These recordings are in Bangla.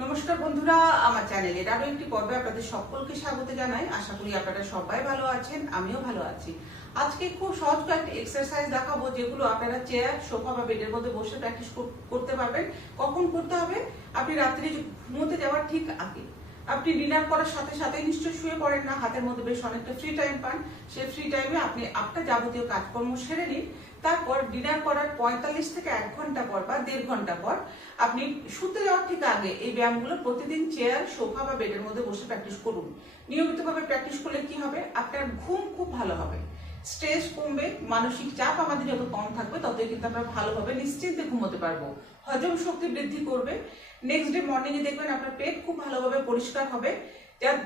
নমস্কার বন্ধুরা, আমার চ্যানেলের আরও একটি পর্বে আপনাদের সকলকে স্বাগত জানাই। আশা করি আপনারা সবাই ভালো আছেন, আমিও ভালো আছি। আজকে খুব সহজ কয়েকটি এক্সারসাইজ দেখাবো, যেগুলো আপনারা চেয়ার সোফা বা বেডের মধ্যে বসে প্র্যাকটিস করতে পারবেন। কখন করতে হবে? আপনি রাত্রে ঘুমোতে যাওয়ার ঠিক আগে। আপনি ডিনার করার সাথে সাথে নিশ্চয় শুয়ে পড়েন না, হাতের মধ্যে বেশ অনেকটা ফ্রি টাইম পান। সেই ফ্রি টাইমে আপনি আপনার যাবতীয় কাজকর্ম সেরে নিন। তারপর ডিনার করার পঁয়তাল্লিশ থেকে এক ঘণ্টা পর বা দেড় ঘণ্টা পর আপনি শুতে যাওয়ার ঠিক আগে এই ব্যায়ামগুলো প্রতিদিন চেয়ার সোফা বা বেডের মধ্যে বসে প্র্যাকটিস করুন। নিয়মিতভাবে প্র্যাকটিস করলে কি হবে? আপনার ঘুম খুব ভালো হবে। স্ট্রেস কমবে, মানসিক চাপ আমাদের যত কম থাকবে, ততই কিন্তু আমরা ভালোভাবে নিশ্চিন্তে ঘুমোতে পারব। হজম শক্তি বৃদ্ধি করবে। নেক্সট ডে মর্নিং এ দেখবেন আপনার পেট খুব ভালোভাবে পরিষ্কার হবে।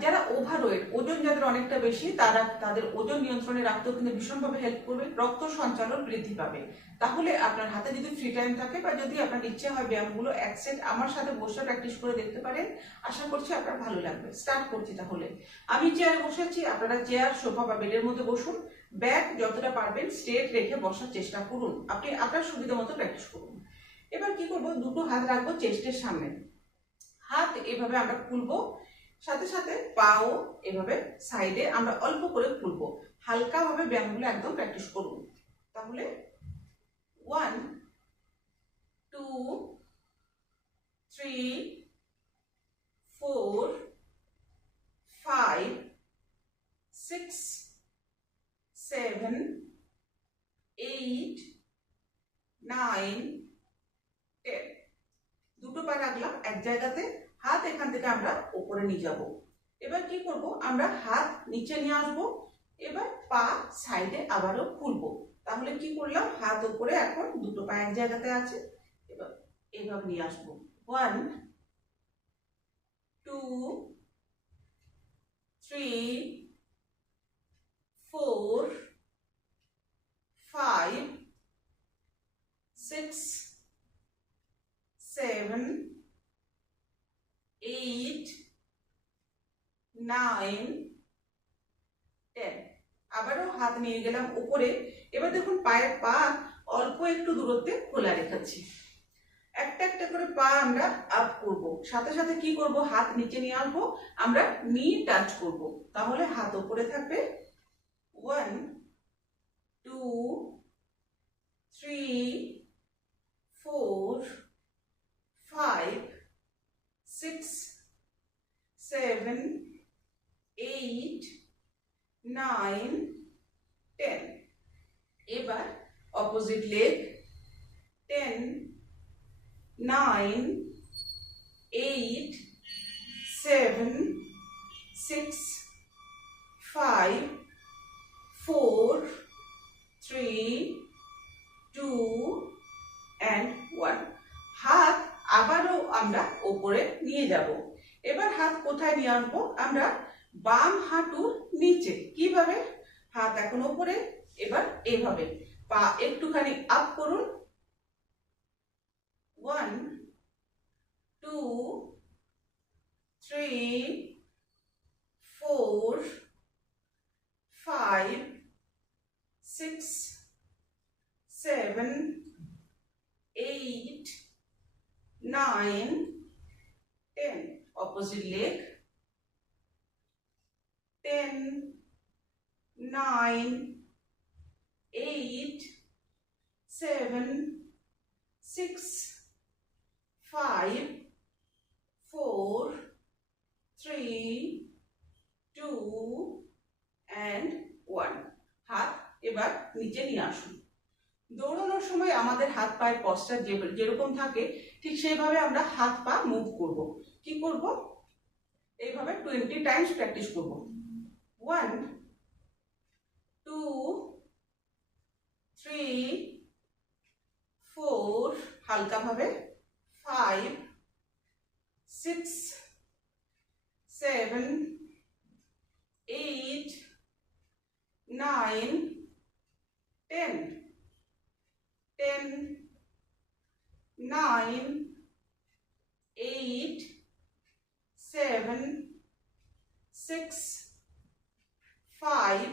যারা ওভারওয়েট ওজন যাদের অনেকটা বেশি, তারা, তাদের ওজন নিয়ন্ত্রণে রাখতেও কিন্তু ভীষণভাবে হেল্প করবে, রক্ত সঞ্চালন বৃদ্ধি পাবে। তাহলে আপনার হাতে যদি ফ্রি টাইম থাকে বা যদি আপনার ইচ্ছে হয় ব্যায়ামগুলো এক সেট আমার সাথে বসে প্র্যাকটিস করে দেখতে পারেন, আশা করছি আপনার ভালো লাগবে। স্টার্ট করছি তাহলে। আমি চেয়ারে বসেছি আপনারা চেয়ার সোফা বা বেডের মধ্যে বসুন। ব্যাক যতটা পারবেন স্ট্রেট রেখে বসার চেষ্টা করুন। আপনি আপনার সুবিধা মতো প্র্যাকটিস করুন। এবার কি করব? দুটো হাত রাখব চেস্টের সামনে। হাত এভাবে আমরা খুলবো, সাথে সাথে পাও এভাবে সাইডে আমরা অল্প করে খুলবো। হালকাভাবে ব্যায়ামগুলো একদম প্র্যাকটিস করুন। তাহলে one two three four five six seven eight nine ten দুটো পা রাখলাম এক জায়গাতে হাত এখান থেকে আমরা উপরে নিয়ে যাব। এবার কি করব? আমরা হাত নিচে নিয়ে আসব, এবার পা সাইডে আবারও খুলবো। তাহলে কি করলাম? হাত উপরে এখন দুটো পা এক জায়গাতে আছে, এবার এইভাবে নিয়ে আসব। One two three four five six seven, eight, nine, ten. আবারও হাত নিয়ে গেলাম উপরে। এবার দেখুন পায়ের পা অল্প একটু দূরত্বে খোলা রেখেছি। একটা একটা করে পা আমরা আপ করব। সাথে সাথে কি করব? হাত নিচে নিয়ে আসব। আমরা নি টাচ করব। তাহলে হাত উপরে থাকবে। One two three four five, six, seven, eight, nine, ten. এবার opposite leg ten nine eight seven six five four three two and one হাত আবারও আমরা ওপরে নিয়ে যাব। এবার হাত কোথায় নিয়ে আনব? আমরা বাম হাঁটুর নিচে। কীভাবে? হাত এখন ওপরে, এবার এভাবে। পা একটুখানি আপ করুন। One two three four five Seven eight nine, ten. Opposite leg. Ten, nine, eight, seven, six, five, four, three, two, and one. হাত এবার নিচে নিয়ে আসুন দৌড়ানোর সময় আমাদের হাত পায়ের পশ্চাৎ যে- যেরকম থাকে, ঠিক সেইভাবে আমরা হাত পা মুভ করব। কি করব? এইভাবে টোয়েন্টি টাইমস প্র্যাকটিস করব। ওয়ান টু থ্রি ফোর হালকাভাবে five six seven eight nine ten nine, eight, seven, six, five,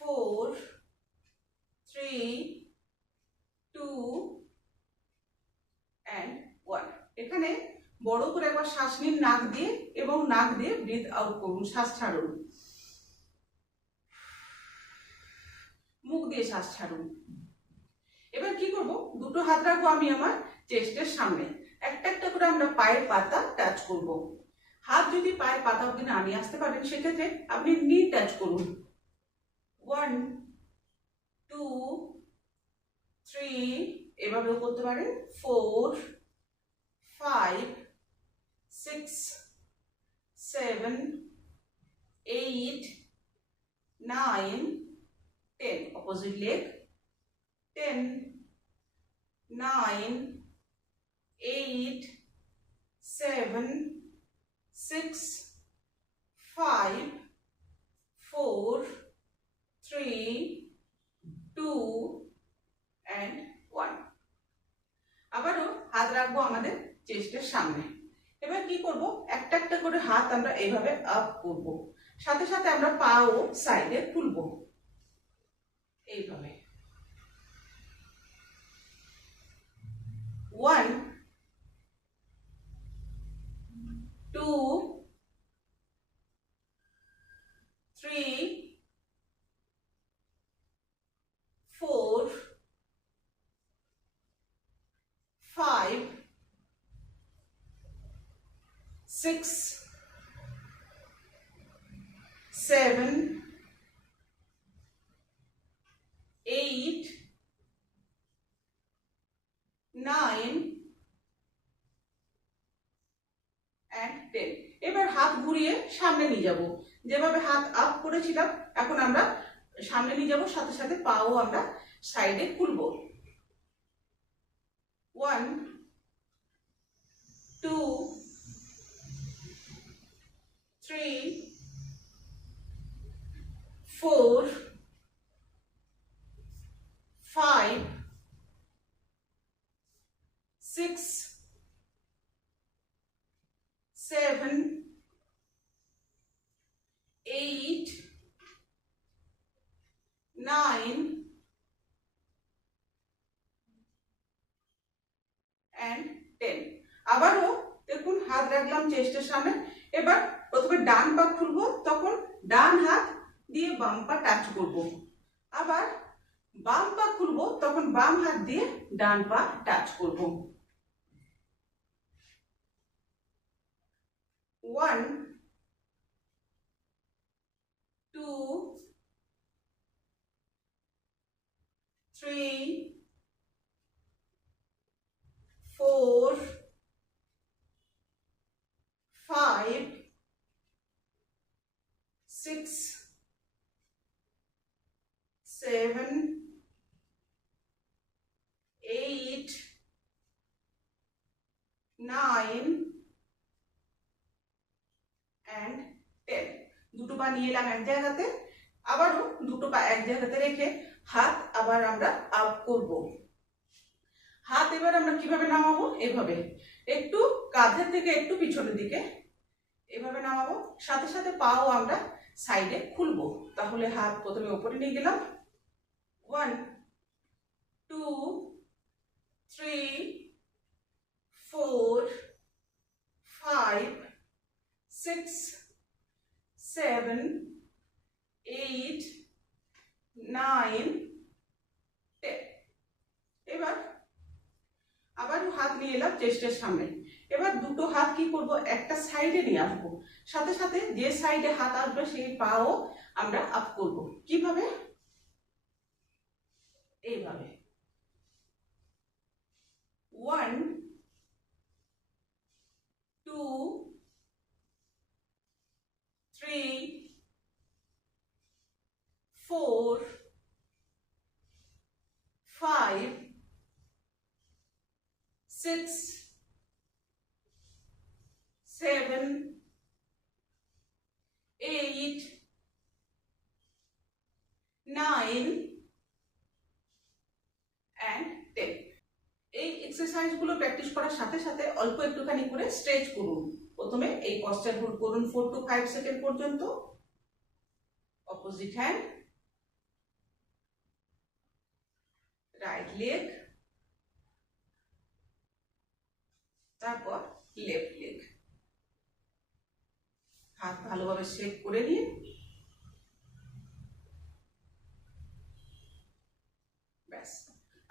four, three, two, and one. এখানে বড় করে একবার শ্বাস নিন, নাক দিয়ে এবং নাক দিয়ে ব্রিথ আউট করুন, শ্বাস ছাড়ুন। মুখ দিয়ে শ্বাস ছাড়ুন। এবার কি করব? দুটো হাত রাখব আমি আমার চেস্টের সামনে। একটা একটা করে আমরা পায়ের পাতা টাচ করব। হাত যদি পায়ের পাতা অব্দি না নিয়ে আসতে পারেন, সেক্ষেত্রে আপনি নি টাচ করুন। ওয়ান টু থ্রি এভাবেও করতে পারেন। Four five six seven eight nine ten opposite leg ten nine eight seven six five four three two and one আবারও হাত রাখব আমাদের চেস্টের সামনে। এবার কি করব? একটা একটা করে হাত আমরা এইভাবে আপ করব। সাথে সাথে আমরা পা ও সাইডে খুলবো এইভাবে। One two three four five, six, seven, eight, nine, and ten. এবার হাত ঘুরিয়ে সামনে নিয়ে যাব যেভাবে হাত আপ করেছিলাম এখন আমরা সামনে নিয়ে যাব সাথে সাথে পাও আমরা সাইডে খুলবো one two, three, four, five, six, seven, eight, nine, and ten আবারও দেখুন হাত রাখলাম চেস্টের সামনে এবার প্রথমে ডান পা খুলব তখন ডান হাত দিয়ে বাম পা টাচ করব। আবার বাম পা খুলব, তখন বাম হাত দিয়ে ডান পা টাচ করব। One two three four, five, six, seven, eight, nine, and ten. দুটো পা নিয়ে এলাম এক জায়গাতে আবারও দুটো পা এক জায়গাতে রেখে হাত আবার আমরা আপ করব। হাত এবার আমরা কীভাবে নামাবো? এভাবে। একটু কাঁধের থেকে একটু পিছনের দিকে। এভাবে নামাবো। সাথে সাথে পাও আমরা সাইডে খুলবো। তাহলে হাত প্রথমে ওপরে নিয়ে গেলাম। One two three four five six seven eight nine ten এবার আবার হাত নিয়ে এলাম চেস্টের সামনে। এবার দুটো হাত কি করব? একটা সাইডে নিয়ে আসব। সাথে সাথে যে সাইডে হাত আসবে সেই পাও আমরা আপ করব। কীভাবে? এইভাবে। One two three four five six, seven, eight, nine, and ten. এই এক্সারসাইজগুলো প্র্যাকটিস করার সাথে সাথে অল্প একটুখানি করে স্ট্রেচ করুন। প্রথমে এই পশ্চাৎ করুন ফোর টু ফাইভ সেকেন্ড পর্যন্ত। অপোজিট হ্যান্ড রাইট লেগ তারপর লেফট লেগ হাত ভালোভাবে শেক করে নিন। ব্যাস।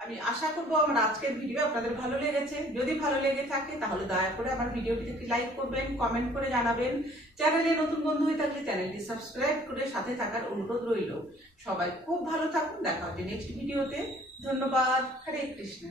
আমি আশা করব আমার আজকের ভিডিও আপনাদের ভালো লেগেছে। যদি ভালো লেগে থাকে, তাহলে দয়া করে আমার ভিডিওটিতে লাইক করবেন কমেন্ট করে জানাবেন। চ্যানেলে নতুন বন্ধু হয়ে থাকলে চ্যানেলটি সাবস্ক্রাইব করে সাথে থাকার অনুরোধ রইল। সবাই খুব ভালো থাকুন, দেখা হবে নেক্সট ভিডিওতে ধন্যবাদ। হরে কৃষ্ণ।